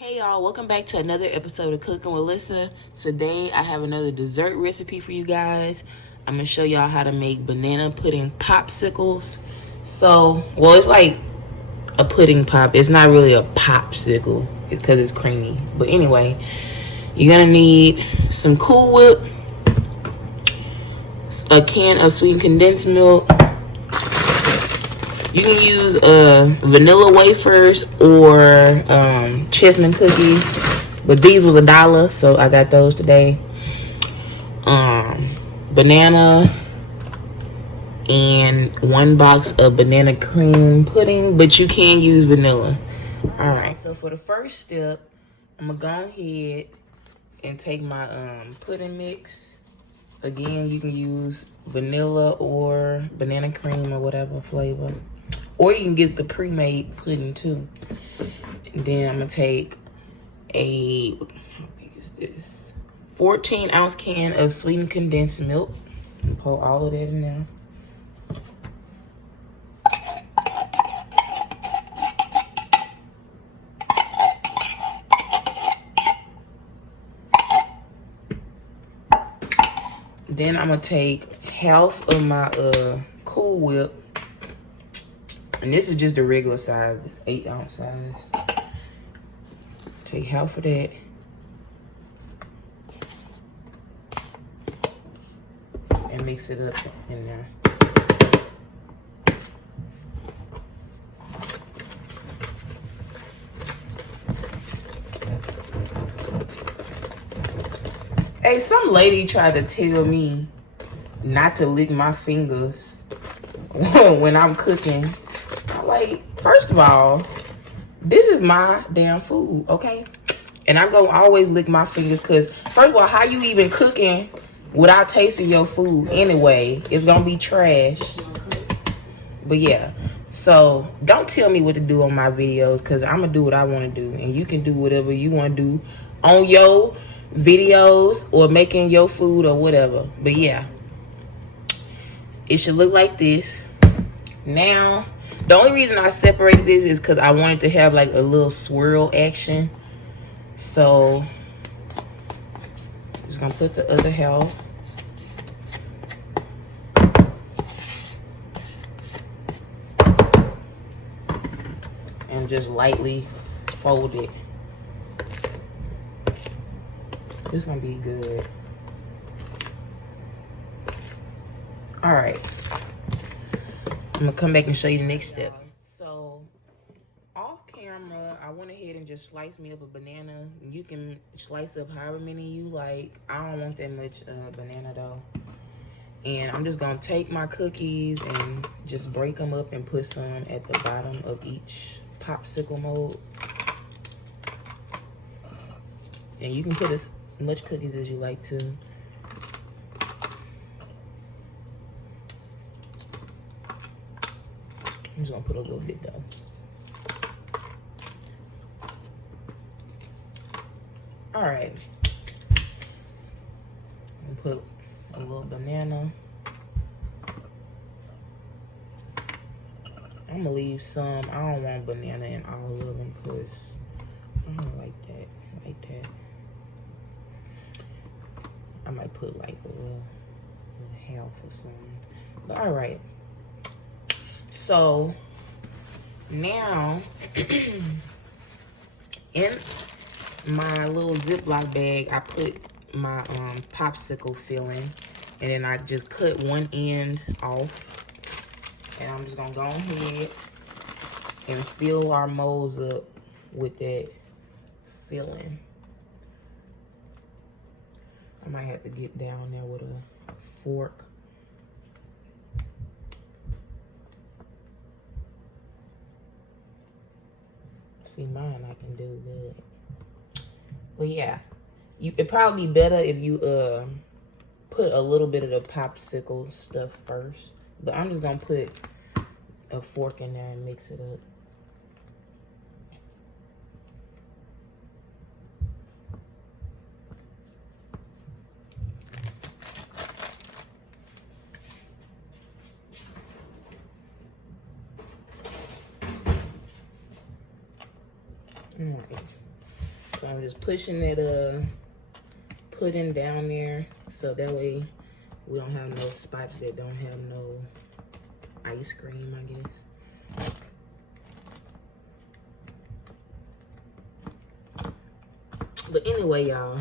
Hey y'all, welcome back to another episode of Cooking with Lyssa. Today I have another dessert recipe for you guys. I'm gonna show y'all how to make banana pudding popsicles. Well, it's like a pudding pop. It's not really a popsicle because it's creamy. But anyway, you're gonna need some Cool Whip, a can of sweetened condensed milk. You can use vanilla wafers or chestnut cookies, but these was $1, so I got those today. Banana and 1 box of banana cream pudding, but you can use vanilla. All right, so for the first step, I'm gonna go ahead and take my pudding mix. Again, you can use vanilla or banana cream or whatever flavor. Or you can get the pre-made pudding too. And then I'm gonna take a, how big is this? 14-ounce can of sweetened condensed milk. And pour all of that in there. Then I'm gonna take half of my Cool Whip. And this is just the regular size, the 8-ounce size. Take half of that. And mix it up in there. Hey, some lady tried to tell me not to lick my fingers when I'm cooking. I'm like, first of all, this is my damn food, okay? And I'm gonna always lick my fingers because, first of all, how you even cooking without tasting your food anyway? It's gonna be trash. But yeah, so don't tell me what to do on my videos because I'm gonna do what I want to do. And you can do whatever you want to do on your videos or making your food or whatever. But yeah, it should look like this. Now, the only reason I separated this is because I wanted to have like a little swirl action. So, just gonna put the other half. And just lightly fold it. This is gonna be good. All right. I'm gonna come back and show you the next step. So, off camera, I went ahead and just sliced me up a banana. You can slice up however many you like. I don't want that much banana though. And I'm just gonna take my cookies and just break them up and put some at the bottom of each popsicle mold. And you can put as much cookies as you like to. I'm just gonna put a little bit though. All right. I'm gonna put a little banana. I'm gonna leave some. I don't want banana in all of them because I don't like that. I might put like a little half or something. But all right. So now in my little Ziploc bag, I put my popsicle filling, and then I just cut one end off, and I'm just gonna go ahead and fill our molds up with that filling. I might have to get down there with a fork. See, mine I can do good. But yeah, it'd probably be better if you put a little bit of the popsicle stuff first. But I'm just gonna put a fork in there and mix it up. All right. So I'm just pushing that pudding down there, so that way we don't have no spots that don't have no ice cream, I guess. But anyway, y'all,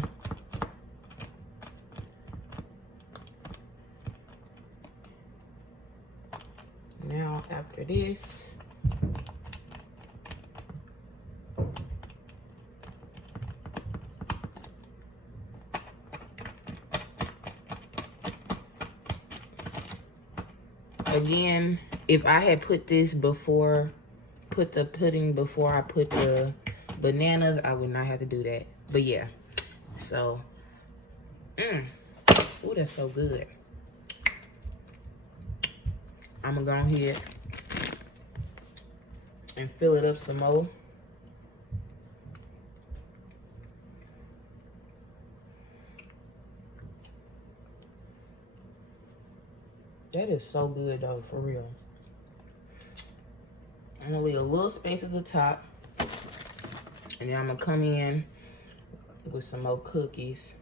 now after this, again, if I had put this before, put the pudding before I put the bananas, I would not have to do that. But yeah, so, oh, that's so good. I'm gonna go ahead and fill it up some more. That is so good though, for real. I'm gonna leave a little space at the top, and then I'm gonna come in with some more cookies.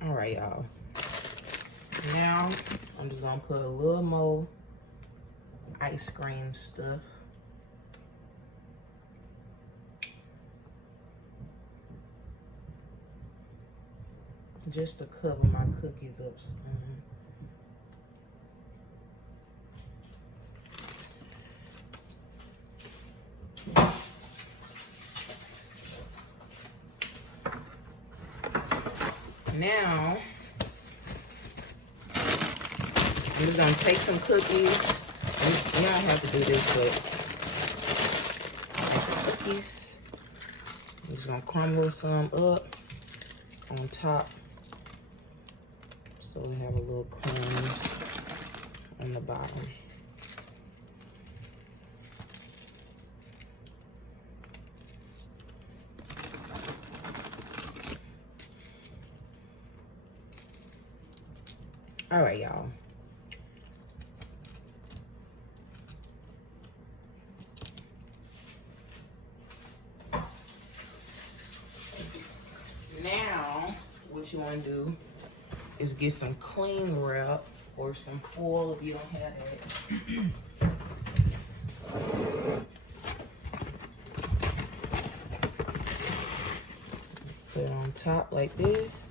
All right, y'all. Now, I'm just gonna put a little more ice cream stuff. Just to cover my cookies up some. Now, I'm just gonna take some cookies. You don't have to do this, but take some cookies. I'm just gonna crumble some up on top, so we have a little crumbs on the bottom. All right, y'all. Now, what you want to do is get some cling wrap or some foil if you don't have that. Put it on top like this.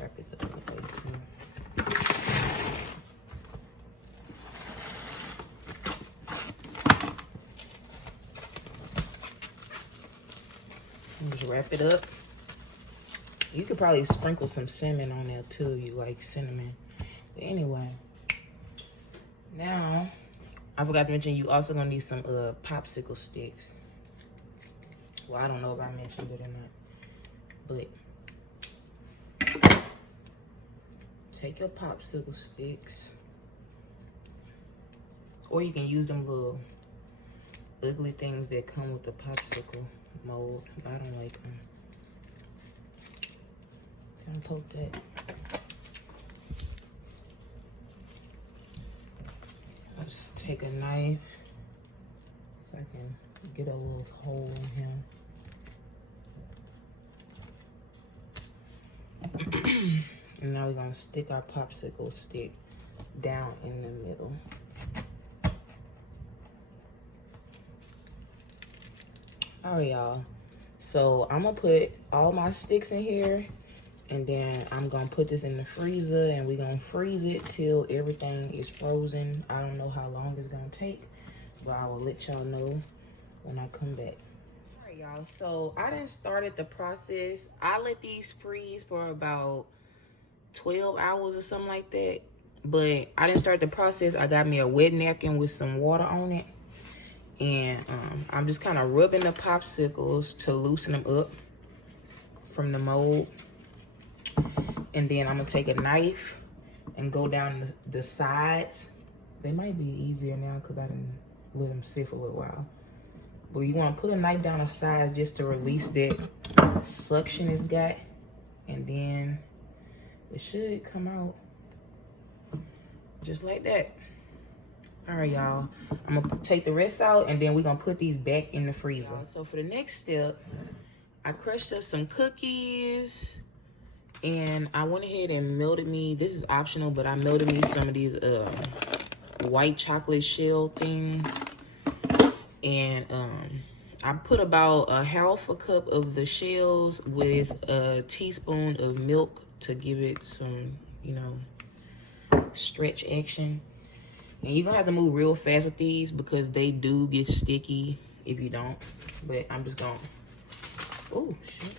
Wrap it up like this. Just wrap it up. You could probably sprinkle some cinnamon on there too. You like cinnamon. But anyway, now I forgot to mention you also gonna need some popsicle sticks. Well, I don't know if I mentioned it or not, but take your popsicle sticks, or you can use them little ugly things that come with the popsicle mold. I don't like them. Can I poke that? I'll just take a knife so I can get a little hole in here. And now we're gonna stick our popsicle stick down in the middle. All right, y'all. So I'm gonna put all my sticks in here, and then I'm gonna put this in the freezer, and we're gonna freeze it till everything is frozen. I don't know how long it's gonna take, but I will let y'all know when I come back. All right, y'all. So I done started the process. I let these freeze for about 12 hours or something like that. But I didn't start the process. I got me a wet napkin with some water on it. And I'm just kind of rubbing the popsicles to loosen them up from the mold. And then I'm going to take a knife and go down the sides. They might be easier now because I didn't let them sit for a little while. But you want to put a knife down the sides just to release that suction it's got. And then it should come out just like that. All right, y'all. I'm going to take the rest out, and then we're going to put these back in the freezer. So for the next step, I crushed up some cookies. And I went ahead and melted me, this is optional, but I melted me some of these white chocolate shell things. And I put about a half a cup of the shells with a teaspoon of milk to give it some, you know, stretch action. And you're gonna have to move real fast with these because they do get sticky if you don't. But I'm just gonna, oh shit.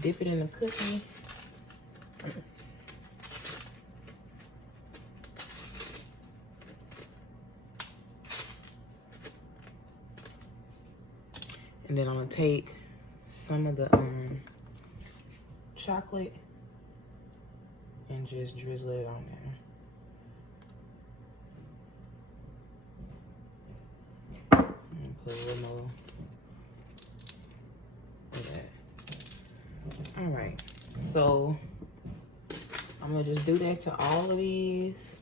Dip it in the cookie. And then I'm gonna take some of the chocolate and just drizzle it on there. And put a little more of that. All right, so I'm gonna just do that to all of these.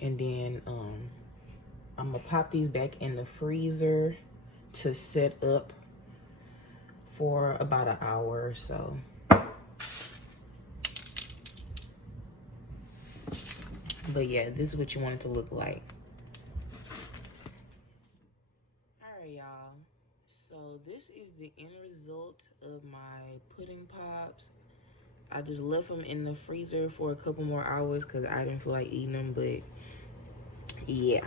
And then I'm gonna pop these back in the freezer to set up for about an hour or so. But yeah, this is what you want it to look like. Y'all, so this is the end result of my pudding pops. I just left them in the freezer for a couple more hours because I didn't feel like eating them, but yeah.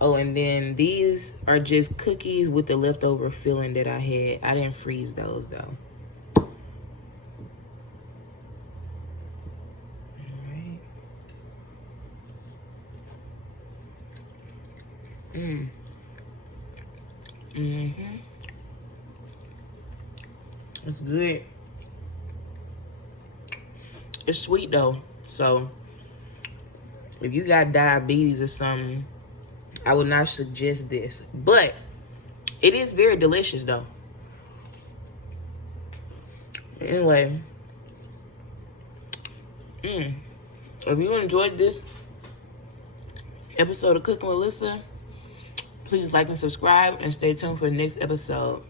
Oh, and then these are just cookies with the leftover filling that I had. I didn't freeze those though. All right. It's good. It's sweet though, so if you got diabetes or something, I would not suggest this, but it is very delicious though. Anyway, if you enjoyed this episode of Cooking with Lyssa, please like and subscribe and stay tuned for the next episode.